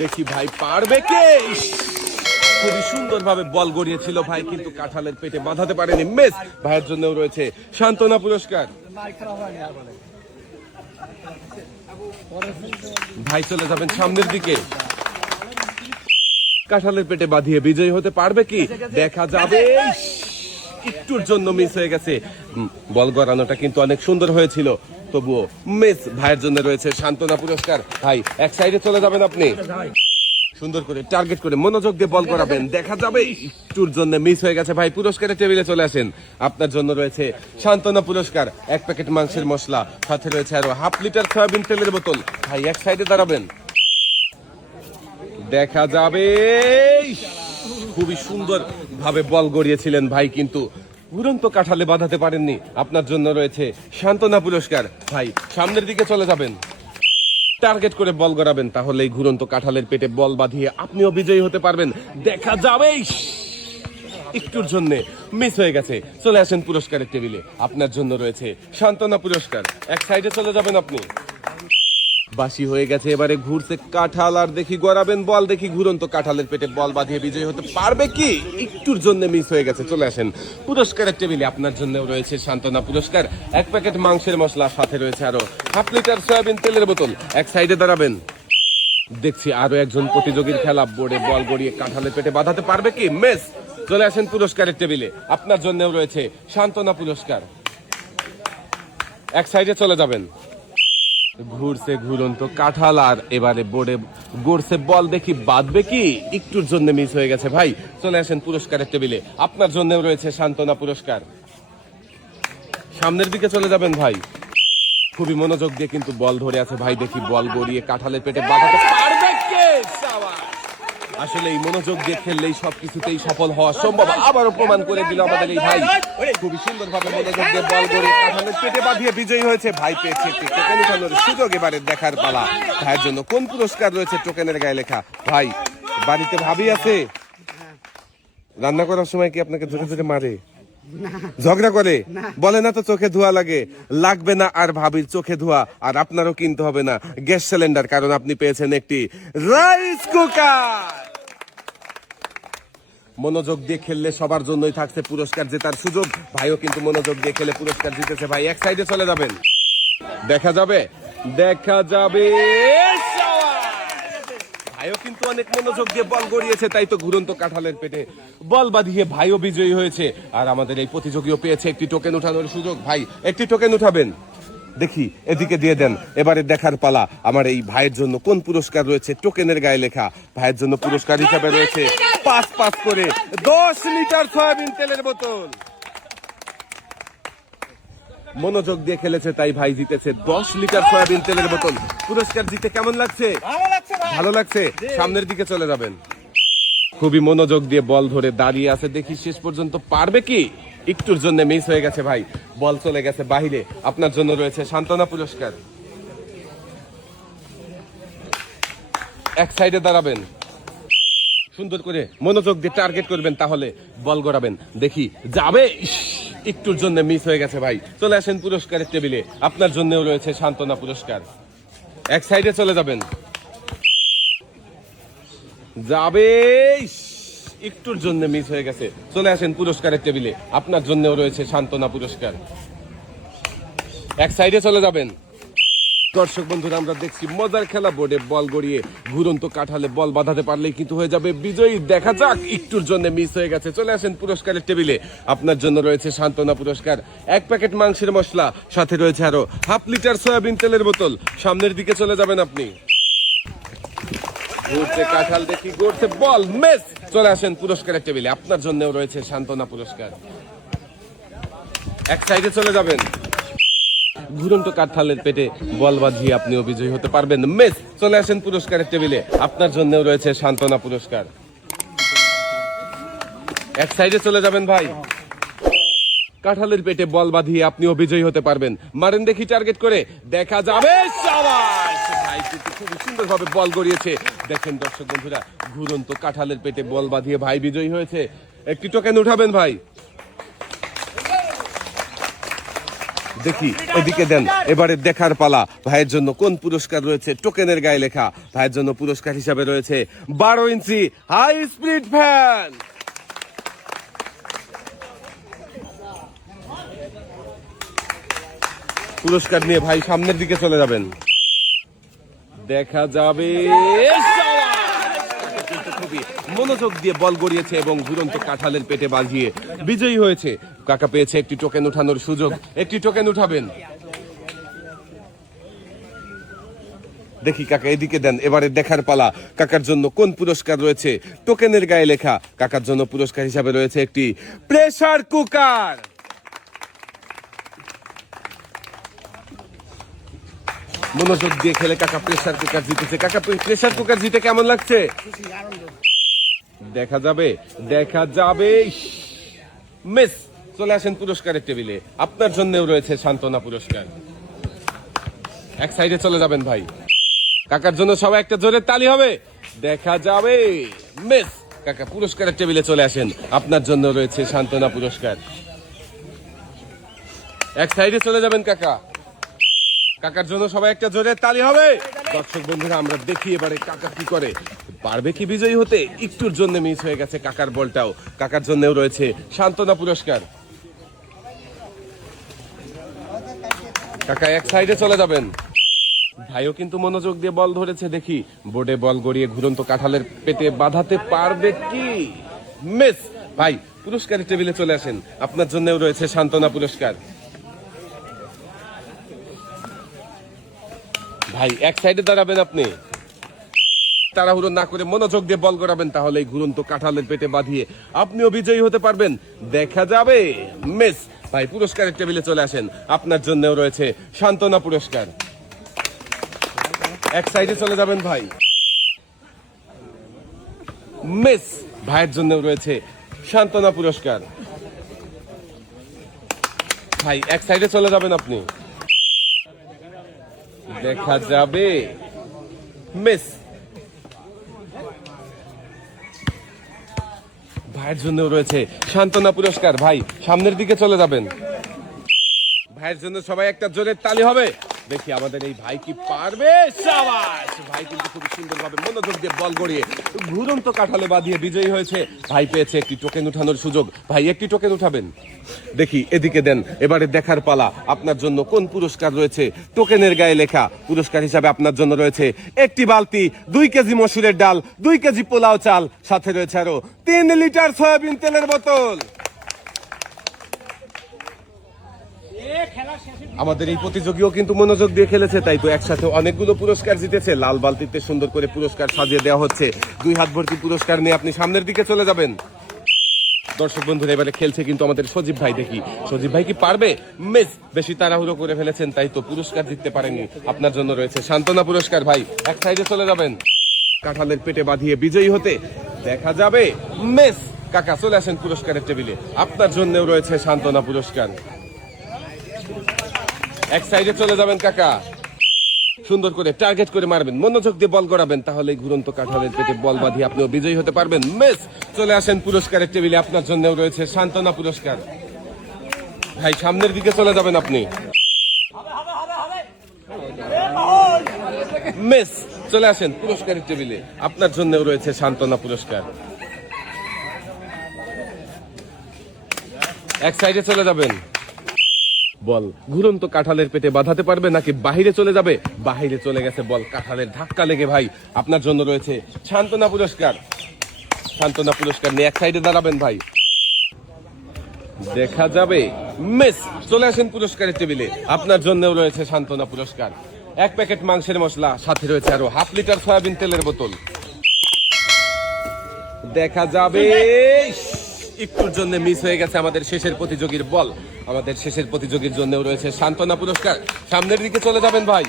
দেখি ভাই পারবে কে। খুবই সুন্দরভাবে বল গড়িয়েছিল ভাই, কিন্তু কাঁঠালের পেটে বাঁধাতে পারেনি। মিস। ভাইয়ের জন্যও রয়েছে সান্ত্বনা পুরস্কার। ভাই চলে যাবেন সামনের দিকে। কাঁঠালের পেটে বাঁধিয়ে বিজয়ী হতে পারবে কি দেখা যাবে। একটুর জন্য মিস হয়ে গেছে। বল গড়ানোটা কিন্তু অনেক সুন্দর হয়েছিল, তবুও মিস। ভাইয়ের জন্য রয়েছে সান্ত্বনা পুরস্কার। ভাই এক সাইডে চলে যাবেন আপনি, সুন্দর করে টার্গেট করে মনোযোগ দিয়ে বল করাবেন, দেখা যাবে। একটুর জন্য মিস হয়ে গেছে ভাই। পুরস্কারের টেবিলে চলে আসেন। আপনার জন্য রয়েছে সান্ত্বনা পুরস্কার, 1 প্যাকেট মাংসের মশলা, সাথে রয়েছে আরো 1/2 লিটার সয়াবিন তেলের বোতল। ভাই এক সাইডে দাঁড়াবেন, দেখা যাবে। খুবই সুন্দর ভাবে বল গড়িয়েছিলেন ভাই, কিন্তু ঘুরন্ত কাঁঠালে বাঁধাতে পারেননি। আপনার জন্য রয়েছে সান্ত্বনা পুরস্কার। ভাই সামনের দিকে চলে যাবেন, টার্গেট করে বল গড়াবেন, তাহলে এই ঘুরন্ত কাঁঠালের পেটে বল বাঁধিয়ে আপনিও বিজয়ী হতে পারবেন। দেখা যাবে। একটুর জন্য মিস হয়ে গেছে। চলে আসেন পুরস্কারের টেবিলে। আপনার জন্য রয়েছে সান্ত্বনা পুরস্কার। এক সাইডে চলে যাবেন আপনি। বাসি হয়ে গেছে, এবারে ঘুরছে কাঁঠাল, আর দেখি গড়াবেন বল। দেখি ঘুরন্ত কাঁঠালের পেটে বল বাঁধিয়ে বিজয়ী হতে পারবে কি। একটুর জন্য মিস হয়ে গেছে। চলে আসেন পুরস্কারের টেবিলে। আপনার জন্য রয়েছে সান্ত্বনা পুরস্কার, 1 প্যাকেট মাংসের মশলা, সাথে রয়েছে আরো 1/2 লিটার সয়াবিন তেলের বোতল। এক সাইডে দাঁড়াবেন। দেখছি আরো একজন প্রতিযোগীর খেলা। বোর্ডে বল গড়িয়ে কাঁঠালের পেটে বাঁধাতে পারবে কি। মিস। চলে আসেন পুরস্কারের টেবিলে। আপনার জন্য রয়েছে সান্ত্বনা পুরস্কার। এক সাইডে চলে যাবেন। ঘুরছে ঘুরন্ত কাঁঠাল, আর এবারে বোর্ডে গড়ছে বল। দেখি বাঁধবে কি। একটুর জন্য মিস হয়ে গেছে ভাই। চলে আসেন পুরস্কারের টেবিলে। আপনার জন্য রয়েছে সান্ত্বনা পুরস্কার। সামনের দিকে চলে যাবেন ভাই। খুবই মনোযোগ দিয়ে কিন্তু বল ধরে আছে ভাই। দেখি বল গড়িয়ে কাঁঠালের পেটে বাঁধাতে পারবে কে। আসলে এই মনোযোগ দিয়ে খেললেই সবকিছুতেই সফল হওয়া সম্ভব। আবারও প্রমাণ করে দিল আমাদের এই ভাই। খুবই সুন্দরভাবে মনোযোগ দিয়ে বল গড়িয়ে কাঁঠালের পেটে বাঁধিয়ে বিজয়ী হয়েছে। ভাই পেয়েছে একটি টোকেন উঠানোর সুযোগ। এবারে দেখার পালা ভাইয়ের জন্য কোন পুরস্কার রয়েছে টোকেনের গায়ে লেখা। ভাই বাড়িতে ভাবি আছে, রান্না করার সময় কি আপনাকে ধরে ধরে মারে, ঝগড়া করে, বলে না তো চোখে ধোয়া লাগে? লাগবে না আর ভাবির চোখে ধোয়া। আর আপনারও কিনতে হবে না গ্যাস সিলিন্ডার, কারণ আপনি পেয়েছেন একটি রাইস কুকার। মনোযোগ দিয়ে খেললে সবার জন্যই থাকছে পুরস্কার জেতার সুযোগ। ভাইও কিন্তু মনোযোগ দিয়ে খেলে পুরস্কার জিতেছে। ভাই এক সাইডে চলে যাবেন, দেখা যাবে। দেখা যাবে। ভাইও কিন্তু অনেক মনোযোগ দিয়ে বল গড়িয়েছে, তাই তো ঘুরন্ত কাঁঠালের পেটে বল বাঁধিয়ে ভাইও বিজয়ী হয়েছে। আর আমাদের এই প্রতিযোগীও পেয়েছে একটি টোকেন উঠানোর সুযোগ। ভাই একটি টোকেন উঠাবেন, দেখি এদিকে দিয়ে দেন। এবারে দেখার পালা আমার এই ভাইয়ের জন্য কোন পুরস্কার রয়েছে টোকেনের গায়ে লেখা। ভাইয়ের জন্য পুরস্কার হিসাবে রয়েছে 5 করে 10 লিটার সয়াবিন তেলের বোতল। মনোযোগ দিয়ে খেলেছে, তাই ভাই জিতেছে 10 লিটার সয়াবিন তেলের বোতল। পুরস্কার জিতে কেমন লাগছে? ভালো লাগছে। সামনের দিকে চলে যাবেন। খুবই মনোযোগ দিয়ে বল ধরে দাঁড়িয়ে আছে, দেখি শেষ পর্যন্ত পারবে কি। একটুর জন্য মিস হয়ে গেছে ভাই, বল চলে গেছে বাহিরে। আপনার জন্য রয়েছে সান্ত্বনা পুরস্কার। এক সাইডে দাঁড়াবেন, সুন্দর করে মনোযোগ দিয়ে টার্গেট করবেন, তাহলে বল গড়াবেন। দেখি যাবে। একটুর জন্য মিস হয়ে গেছে ভাই। চলে আসেন পুরস্কারের টেবিলে। আপনার জন্যও রয়েছে সান্ত্বনা পুরস্কার। এক সাইডে চলে যাবেন, যাবে। একটুর জন্য মিস হয়ে গেছে। চলে আসেন পুরস্কারের টেবিলে। আপনার জন্যও রয়েছে সান্ত্বনা পুরস্কার। এক সাইডে চলে যাবেন। দর্শক বন্ধুরা, আমরা দেখছি মজার খেলা। বোর্ডে বল গড়িয়ে ঘুরন্ত কাঁঠালে বল বাঁধাতে পারলেই কিন্তু হয়ে যাবে বিজয়ী। দেখা যাক। একটুর জন্য মিস হয়ে গেছে। চলে আসেন পুরস্কারের টেবিলে। আপনার জন্য রয়েছে সান্ত্বনা পুরস্কার, 1 প্যাকেট মাংসের মশলা, সাথে রয়েছে আরো 1/2 লিটার সয়াবিন তেলের বোতল। সামনের দিকে চলে যাবেন আপনি। ঘুরছে কাঁঠাল, দেখি গড়ছে বল। মিস। চলে আসেন পুরস্কারের টেবিলে। আপনার জন্যও রয়েছে সান্ত্বনা পুরস্কার। এক সাইডে চলে যাবেন। ঘুরন্ত কাঁঠালের পেটে বল বাঁধিয়ে আপনিও বিজয়ী হতে পারবেন। মিস। চলে আসেন পুরস্কারের টেবিলে। আপনার জন্যও রয়েছে সান্ত্বনা পুরস্কার। এক সাইডে চলে যাবেন ভাই। কাঁঠালের পেটে বল বাঁধিয়ে আপনিও বিজয়ী হতে পারবেন। মারেন দেখি টার্গেট করে, দেখা যাবে। ভাই খুবই সুন্দর ভাবে বল গড়িয়েছে। দেখেন দর্শক বন্ধুরা, ঘুরন্ত কাঁঠালের পেটে বল বাঁধিয়ে ভাই বিজয়ী হয়েছে। একটি টোকেন উঠাবেন ভাই, দেখি এদিকে দেন, এবারে দেখার পালা ভাইয়ের জন্য কোন পুরস্কার রয়েছে। টোকেনের গায়ে লেখা ভাইয়ের জন্য পুরস্কার হিসাবে রয়েছে 12 ইঞ্চি হাই স্পিড ফ্যান। পুরস্কার নিয়ে ভাই সামনের দিকে চলে যাবেন, দেখা যাবে। খুবই মনোযোগ দিয়ে বল গড়িয়েছে এবং ঝুলন্ত কাঁঠালের পেটে বাজিয়ে বিজয়ী হয়েছে। কাকা পেয়েছে একটি টোকেন উঠানোর সুযোগ, একটি টোকেন উঠাবেন। দেখি কাকা এদিকে দেন, এবারে দেখার পালা কাকার জন্য কোন পুরস্কার রয়েছে। টোকেনের গায়ে লেখা কাকার জন্য পুরস্কার হিসাবে রয়েছে একটি প্রেসার কুকার। মনোযোগ দিয়ে খেলে কাকা প্রেসার কুকার জিতেছে। কাকা প্রেসার কুকার জিতে কেমন লাগছে? দেখা যাবে, দেখা যাবে। মিস, চলে আসেন পুরস্কারের টেবিলে, আপনার জন্যও রয়েছে সান্ত্বনা পুরস্কার। এক সাইডে চলে যাবেন ভাই, কাকার জন্য সবাই একটা জোরে তালি হবে। দেখা যাবে, মিস। কাকা পুরস্কারের টেবিলে চলে আসেন, আপনার জন্য রয়েছে সান্ত্বনা পুরস্কার। এক সাইডে চলে যাবেন কাকা, কাকার জন্য সবাই একটা জোরে তালি হবে। দর্শক বন্ধুরা, আমরা দেখি এবারে কাকা কি করে, পারবে কি বিজয়ী হতে? একটুর জন্য মিস হয়ে গেছে কাকার বলটাও। কাকার জন্যও রয়েছে সান্ত্বনা পুরস্কার। কাকা এক সাইডে চলে যাবেন, ভাইও কিন্তু মনোযোগ দিয়ে বল ধরেছে। দেখি বোর্ডে বল গড়িয়ে ঘুরন্ত কাঁঠালের পেটে বাঁধাতে পারবে কি? মিস। ভাই পুরস্কারের টেবিলে চলে আসেন, আপনার জন্যও রয়েছে সান্ত্বনা পুরস্কার। ভাই এক সাইডে দাঁড়াবেন, আপনি তাড়াহুড়ো না করে মনোযোগ দিয়ে বল করাবেন, তাহলে এই ঘুরন্ত কাঁঠালের পেটে বাঁধিয়ে আপনিও বিজয়ী হতে পারবেন। দেখা যাবে, মিস। ভাই পুরস্কারের টেবিলে চলে আসেন, আপনার জন্যও রয়েছে সান্ত্বনা পুরস্কার। এক সাইডে চলে যাবেন ভাই, মিস। ভাইয়ের জন্যও রয়েছে সান্ত্বনা পুরস্কার। ভাই এক সাইডে চলে যাবেন আপনি, দেখা যাবে, মিস। ভাইয়ের জন্য রয়েছে সান্ত্বনা পুরস্কার। ভাই সামনের দিকে চলে যাবেন, ভাইয়ের জন্য সবাই একটা জোরে তালি হবে। দেখি আমাদের এই ভাই কি পারবে। শাবাশ, ভাই কিন্তু খুব সুন্দরভাবে মনোযোগ দিয়ে বল গড়িয়ে ঘুরন্ত কাঁঠালে বাঁধিয়ে বিজয়ী হয়েছে। ভাই পেয়েছে একটি টোকেন উঠানোর সুযোগ। ভাই একটি টোকেন উঠাবেন, দেখি এদিকে দেন, এবারে দেখার পালা আপনার জন্য কোন পুরস্কার রয়েছে। টোকেনের গায়ে লেখা পুরস্কার হিসাবে আপনার জন্য রয়েছে একটি বালতি, 2 কেজি মসুরের ডাল, 2 কেজি পোলাও চাল, সাথে রয়েছে আরো 3 লিটার সয়াবিন তেলের বোতল। আমাদের এই প্রতিযোগীও কিন্তু মনোযোগ দিয়ে খেলেছে, তাই তো একসাথে অনেকগুলো পুরস্কার জিতেছে। লাল বালতিতে সুন্দর করে পুরস্কার সাজিয়ে দেওয়া হচ্ছে। 2 হাত ভর্তি পুরস্কার নিয়ে আপনি সামনের দিকে চলে যাবেন। দর্শক বন্ধুরা, এবারে খেলছে কিন্তু আমাদের সজীব ভাই। দেখি সজীব ভাই কি পারবে। মিস, বেশি তাড়াহুড়ো করে ফেলেছেন, তাই তো পুরস্কার জিততে পারেননি। আপনার জন্য রয়েছে সান্ত্বনা পুরস্কার। ভাই এক সাইডে চলে যাবেন, কাঁঠালের পেটে বাঁধিয়ে বিজয়ী হতে। দেখা যাবে, মিস। কাকা চলে আসেন পুরস্কারের টেবিলে, আপনার জন্যও রয়েছে সান্ত্বনা পুরস্কার। এক সাইডে চলে যাবেন কাকা, সুন্দর করে টার্গেট করে মারবেন, মনোযোগ দিয়ে বল করাবেন, তাহলে ঘুরন্ত কাঁঠালের পেটে বল বাঁধিয়ে আপনিও বিজয়ী হতে পারবেন। মিস। চলে আসেন পুরস্কারের টেবিলে, আপনার জন্যও রয়েছে সান্ত্বনা পুরস্কার। ভাই সামনের দিকে চলে যাবেন আপনি, মিস। চলে আসেন পুরস্কারের টেবিলে, আপনার জন্যও রয়েছে সান্ত্বনা পুরস্কার। এক সাইডে চলে যাবেন, বল ঘুরন্ত কাঁঠালের পেটে বাঁধাতে পারবে নাকি বাহিরে চলে যাবে। বাহিরে চলে গেছে বল, কাঁঠালের ধাক্কা লেগে। ভাই আপনার জন্য রয়েছে সান্ত্বনা পুরস্কার। সান্ত্বনা পুরস্কার নিয়ে এক সাইডে দাঁড়াবেন ভাই, দেখা যাবে, মিস। চলে আসেন পুরস্কারের টেবিলে, আপনার জন্যও রয়েছে সান্ত্বনা পুরস্কার। 1 প্যাকেট মাংসের মশলা, সাথে রয়েছে আরো 1/2 লিটার সয়াবিন তেলের বোতল। দেখা যাবে, একটুর জন্য মিস হয়ে গেছে আমাদের শেষের প্রতিযোগীর বল। আমাদের শেষের প্রতিযোগীর জন্যও রয়েছে সান্ত্বনা পুরস্কার। সামনের দিকে চলে যাবেন ভাই,